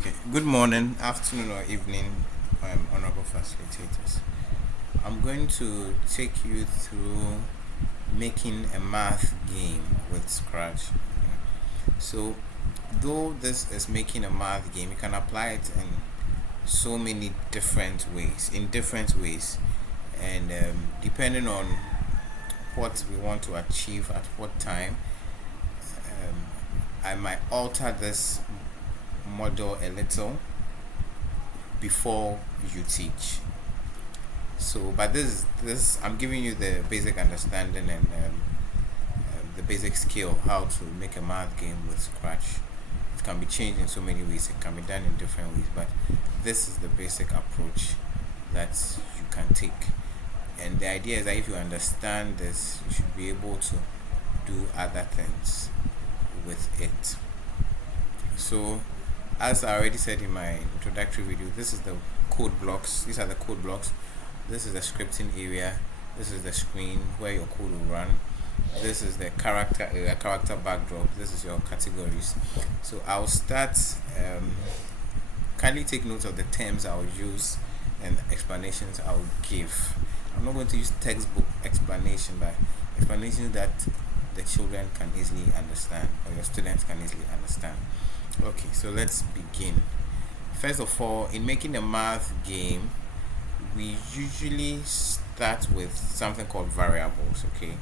Okay, good morning, afternoon, or evening, honorable facilitators. I'm going to take you through making a math game with Scratch. So, though this is making a math game, you can apply it in so many different ways, and depending on what we want to achieve at what time, I might alter this model a little before you teach. So, but this I'm giving you the basic understanding and the basic skill how to make a math game with Scratch. It can be changed in so many ways. It can be done in different ways, but this is the basic approach that you can take. And the idea is that if you understand this, you should be able to do other things with it. So, as I already said in my introductory video, this is the code blocks. These are the code blocks. This is the scripting area. This is the screen where your code will run. This is the character area, character backdrop. This is your categories. So I'll start. Kindly take note of the terms I'll use and the explanations I'll give. I'm not going to use textbook explanation, but explanations that the children can easily understand or your students can easily understand. Okay, so let's begin. First of all, in making a math game, we usually start with something called variables. Okay,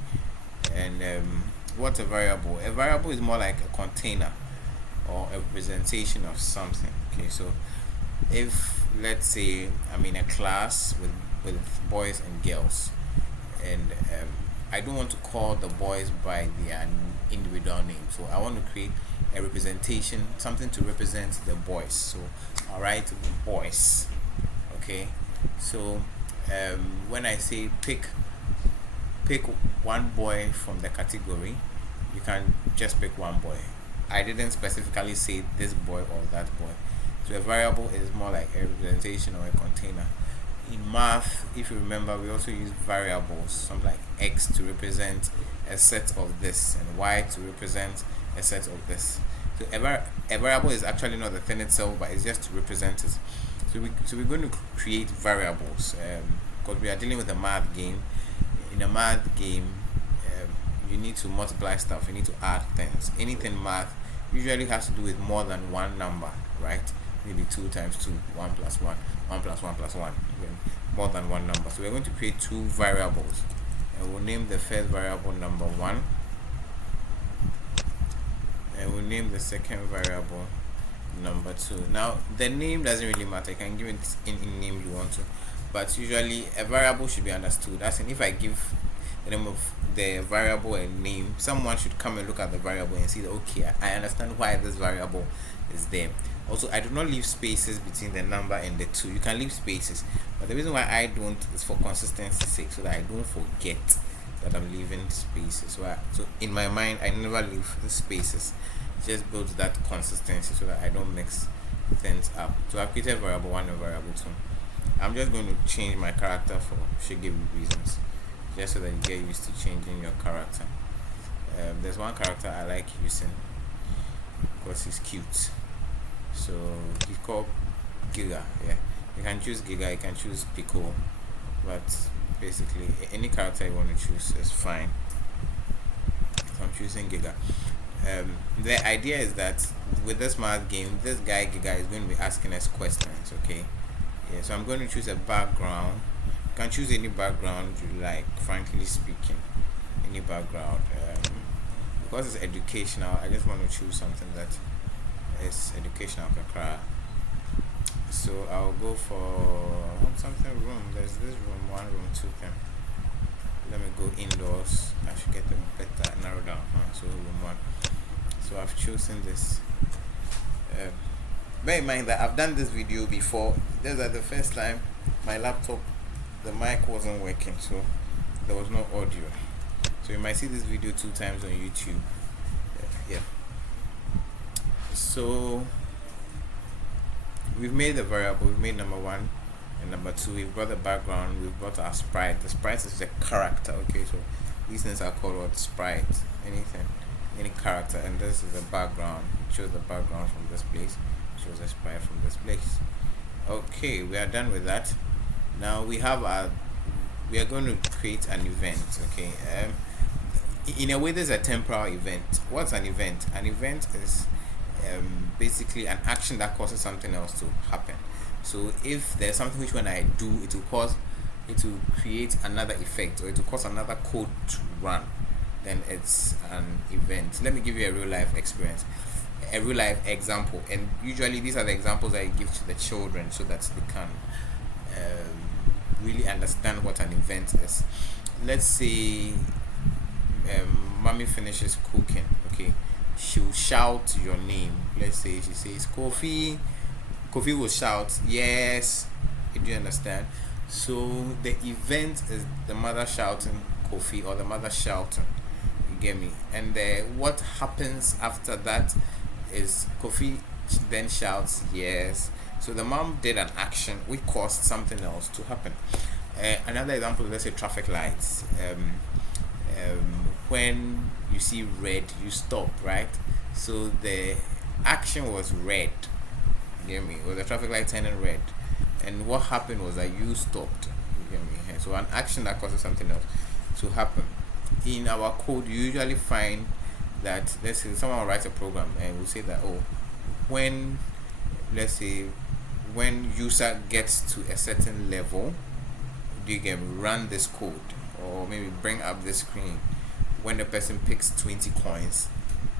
and what's a variable? A variable is more like a container or a representation of something. Okay, so if let's say I'm in a class with boys and girls, and I don't want to call the boys by their individual name, so I want to create a representation, something to represent the boys. So I'll write boys. Okay, so when I say pick one boy from the category, you can just pick one boy. I didn't specifically say this boy or that boy. So a variable is more like a representation or a container. In math, if you remember, we also use variables, something like x to represent a set of this and y to represent a set of this. So a variable is actually not the thing itself, but it's just to represent it. So we're going to create variables because we are dealing with a math game. In a math game, you need to multiply stuff. You need to add things. Anything math usually has to do with more than one number, right? Maybe 2 times 2, 1 plus 1, 1 plus 1 plus 1, more than one number. So we're going to create two variables, and we'll name the first variable number 1, and we'll name the second variable number 2. Now the name doesn't really matter. You can give it any name you want to, but usually a variable should be understood. As in, if I give the name of the variable a name, someone should come and look at the variable and see that, okay, I understand why this variable is there. Also, I do not leave spaces between the number and the 2. You can leave spaces, but the reason why I don't is for consistency's sake, so that I don't forget that I'm leaving spaces. So in my mind, I never leave the spaces. It just builds that consistency so that I don't mix things up. So I've created variable 1 and variable 2. I'm just going to change my character for shaggy reasons, just so that you get used to changing your character. There's one character I like using because he's cute. So he's called Giga. Yeah, you can choose Giga, you can choose Pico, but basically any character you want to choose is fine. So I'm choosing Giga. The idea is that with this math game, this guy Giga is going to be asking us questions. Okay, yeah. So I'm going to choose a background. You can choose any background you like. Frankly speaking, any background. Because it's educational, I just want to choose something that is educational kakra. So I'll go for something room. There's this room 1, room 2 thing. Let me go indoors. I should get a better narrow down. So room 1. So I've chosen this. Bear in mind that I've done this video before. This is the first time my laptop, the mic wasn't working, so there was no audio. So you might see this video 2 times on YouTube. Yeah. So we've made the variable, we've made number 1 and number 2, we've brought the background, we've brought our sprite. The sprite is the character. Okay, so these things are called what? Sprite. Anything, any character, and this is the background. We chose the background from this place. shows expired from this place. Okay, we are done with that. Now we are going to create an event. Okay. In a way, there's a temporal event. What's an event? An event is basically an action that causes something else to happen. So if there's something which when I do, it will create another effect, or it will cause another code to run, then it's an event. Let me give you a real life experience, a real life example, and usually these are the examples I give to the children so that they can really understand what an event is. Let's say mommy finishes cooking. Okay, she'll shout your name. Let's say she says Kofi. Kofi will shout yes. Do you understand? So the event is the mother shouting Kofi, or the mother shouting. You get me? And what happens after that is Kofi then shouts yes. So the mom did an action which caused something else to happen. Another example, let's say traffic lights. When you see red, you stop, right? So the action was red. You get me? Or the traffic light turning red, and what happened was that you stopped. You get me? So an action that causes something else to happen. In our code, you usually find that, let's say someone writes a program and will say that, oh, when, let's say, when user gets to a certain level, you can run this code, or maybe bring up the screen. When the person picks 20 coins,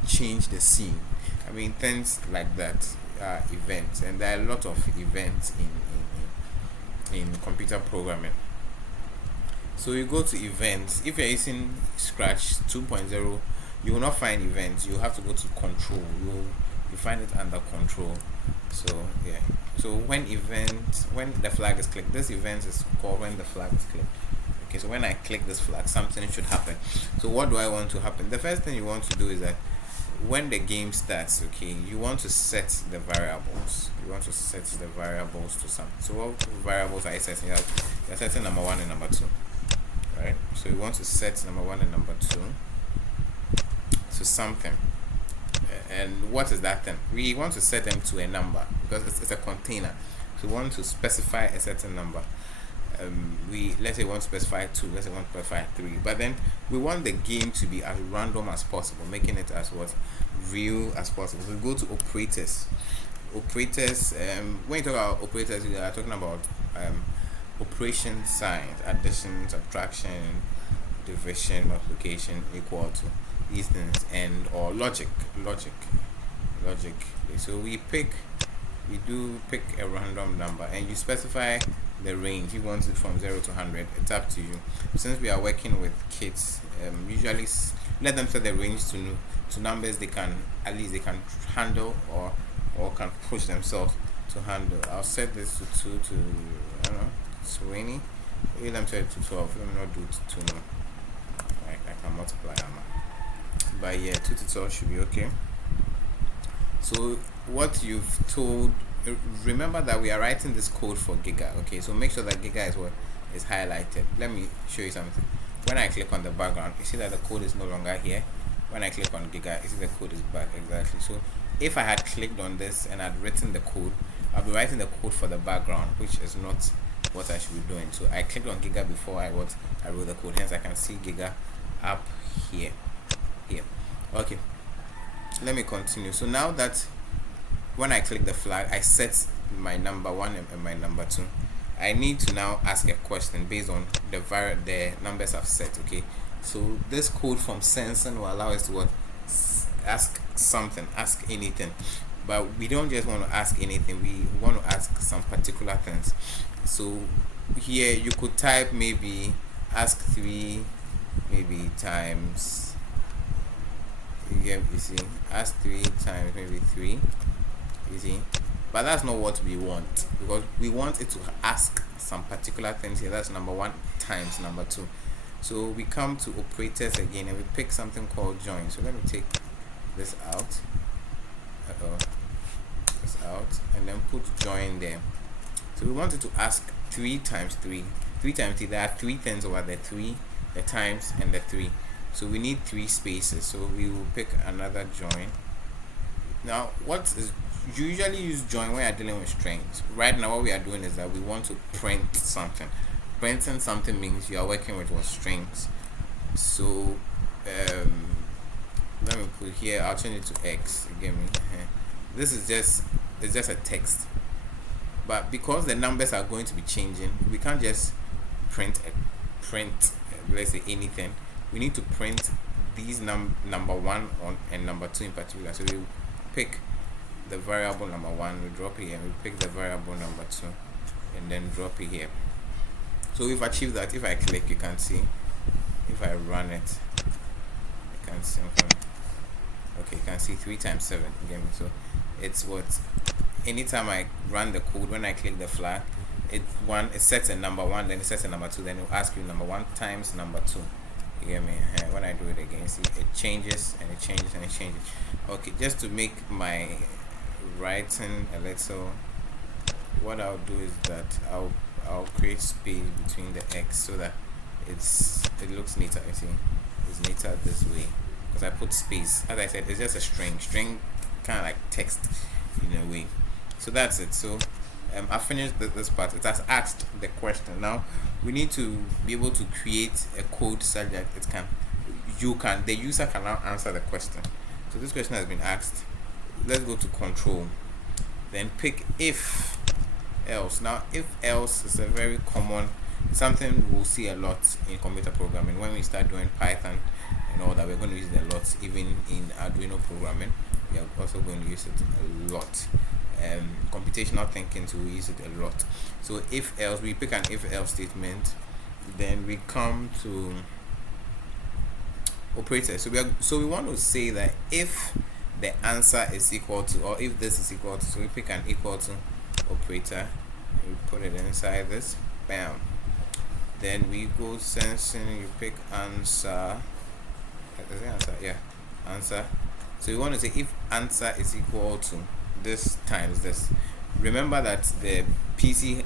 change the scene. I mean, things like that are events, and there are a lot of events in computer programming. So you go to events. If you're using Scratch 2.0, you will not find events. You have to go to control. You find it under control. So yeah. So when the flag is clicked, this event is called when the flag is clicked. Okay, so when I click this flag, something should happen. So what do I want to happen? The first thing you want to do is that when the game starts, okay, you want to set the variables. You want to set the variables to something. So what variables are you setting? You're setting number 1 and number 2. Right? So you want to set number 1 and number 2 to something. And what is that thing? We want to set them to a number because it's a container. So we want to specify a certain number. Let's say we want to specify 2, let's say we want to specify 3, but then we want the game to be as random as possible, making it as real as possible. So we go to operators. When you talk about operators, you are talking about operation signs: addition, subtraction, division, multiplication, equal to, these things, and or logic. So we do pick a random number, and you specify the range. You want it from 0 to 100. It's up to you. Since we are working with kids, usually let them set the range to numbers they can handle, or can push themselves to handle. I'll set this to 2 to, I don't know, 20. Let them set it to 12. Let me not do it to 2 now. I can multiply them. But yeah, 2 to 12 should be okay. So what you've told, remember that we are writing this code for Giga. Okay, so make sure that Giga is highlighted. Let me show you something. When I click on the background, you see that the code is no longer here. When I click on Giga, you see the code is back. Exactly. So if I had clicked on this and had written the code, I'll be writing the code for the background, which is not what I should be doing. So I clicked on Giga before I wrote the code. Hence I can see Giga up here. Okay, let me continue. So now that when I click the flag, I set my number 1 and my number 2. I need to now ask a question based on the numbers I've set. Okay, so this code from sensing will allow us to ask something, ask anything. But we don't just want to ask anything. We want to ask some particular things. So here you could type maybe ask 3 maybe times. You see, ask 3 times maybe 3. You see, but that's not what we want, because we want it to ask some particular things here. That's number 1 times number 2. So we come to operators again, and we pick something called join. So let me take this out. This out, and then put join there. So we want it to ask 3 times 3. 3 times 3. There are 3 things over the 3, the times, and the 3. So we need 3 spaces. So we will pick another join. Now, what is you usually use join when you're dealing with strings. Right now, what we are doing is that we want to print something. Printing something means you are working with what strings. So, um, let me put here. I'll change it to X. You get me? This is just it's just a text, but because the numbers are going to be changing, we can't just print let's say anything. We need to print these number one on and number two in particular. So we pick the variable number one, we drop it here, we pick the variable number two, and then drop it here. So we've achieved that. If I click, you can see. If I run it, you can see. Okay, you can see 3 times 7. Again, so it's what anytime I run the code, when I click the flag, it sets a number one, then it sets a number two, then it will ask you number one times number two. You get me? When I do it again, see it changes and it changes and it changes. Okay, just to make my writing a little, what I'll do is that I'll create space between the X so that it looks neater. You see, it's neater this way because I put space. As I said, it's just a string kind of like text in a way. So that's it. So I finished this part. It has asked the question. Now we need to be able to create a code such that the user can now answer the question. So this question has been asked. Let's go to control, then pick if else. Now if else is a very common something we'll see a lot in computer programming. When we start doing Python and all that, we're going to use it a lot. Even in Arduino programming, we are also going to use it a lot. Computational thinking, so we use it a lot. So if else, we pick an if else statement, then we come to operator. So we want to say that if the answer is equal to, or if this is equal to, so we pick an equal to operator, we put it inside this, bam. Then we go sensing, you pick answer. Is it answer? Yeah, answer. So we want to say if answer is equal to this times this. Remember that the PC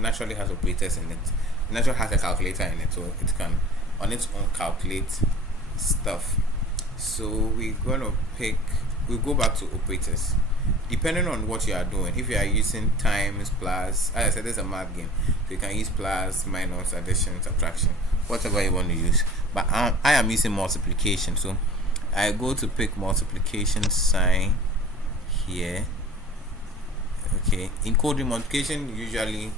naturally has operators in it. Naturally has a calculator in it, so it can on its own calculate stuff. So we go back to operators. Depending on what you are doing, if you are using times, plus, as I said, this is a math game, so you can use plus, minus, addition, subtraction, whatever you want to use. But I am using multiplication, so I go to pick multiplication sign here. Okay, in coding multiplication, usually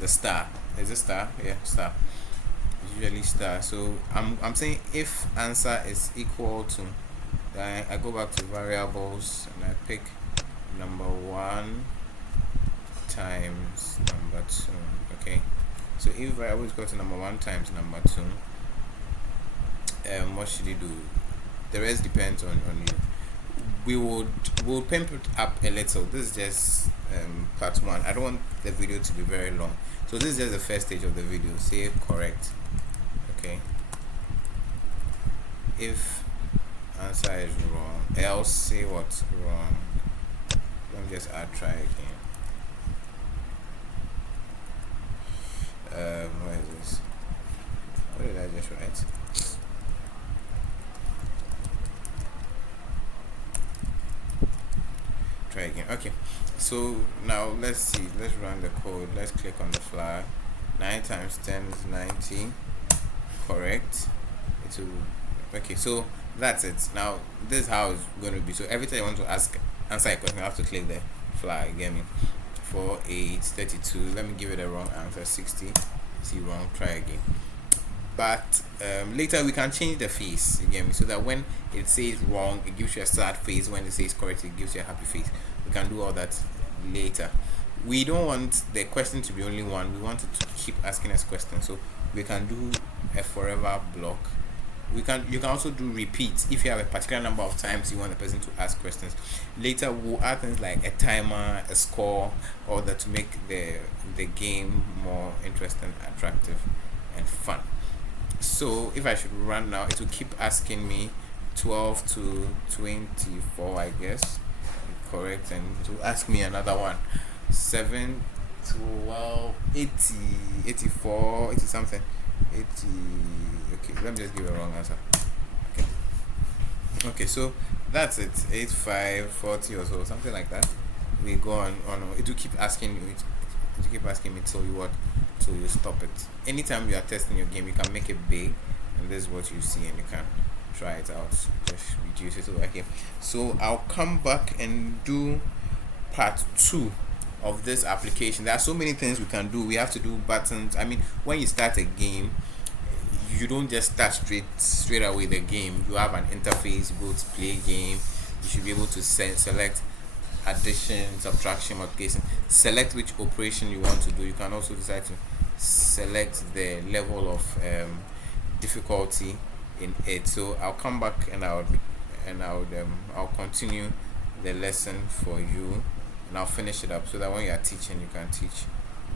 the star is a star. Yeah, star. Usually star. So I'm saying if answer is equal to, then I go back to variables and I pick number one times number two. Okay, so if variable is equal to number one times number two, what should you do? The rest depends on you. We'll pimp it up a little. This is just part one. I don't want the video to be very long, so this is just the first stage of the video. Say correct. Okay, if answer is wrong, else say what's wrong. Let me just try again. What is this? What did I just write? Try again. Okay, so now let's see, let's run the code. Let's click on the flag. 9 times 10 is 90. Correct. Okay, so that's it. Now this is how it's going to be. So every time you want to answer a question, you have to click the flag. Get me? 4 8 32. Let me give it a wrong answer. 60. See, wrong. Try again. But later we can change the face, you get me, so that when it says wrong, it gives you a sad face. When it says correct, it gives you a happy face. We can do all that later. We don't want the question to be only one. We want it to keep asking us questions, so we can do a forever block. You can also do repeats if you have a particular number of times you want the person to ask questions. Later we'll add things like a timer, a score, all that to make the game more interesting, attractive, and fun. So if I should run now, it will keep asking me 12 to 24, I guess. Correct, and it will ask me another one. 7 12 80 84 80 something 80. Okay, let me just give a wrong answer. Okay, so That's it. 8540 or so, something like that. We go on. It will keep asking you. It will keep asking me till you what, till you stop it. Anytime you are testing your game, you can make it big, and this is what you see, and you can try it out. Just reduce it over here. So I'll come back and do part 2 of this application. There are so many things we can do. We have to do buttons. I mean, when you start a game, you don't just start straight away the game. You have an interface. You go to play game. You should be able to select addition, subtraction, multiplication. Select which operation you want to do. You can also decide to select the level of difficulty in it. So I'll come back and I'll continue the lesson for you, and I'll finish it up so that when you are teaching, you can teach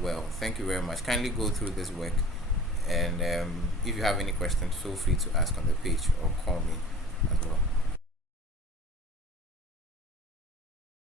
well. Thank you very much. Kindly go through this work, and if you have any questions, feel free to ask on the page or call me as well.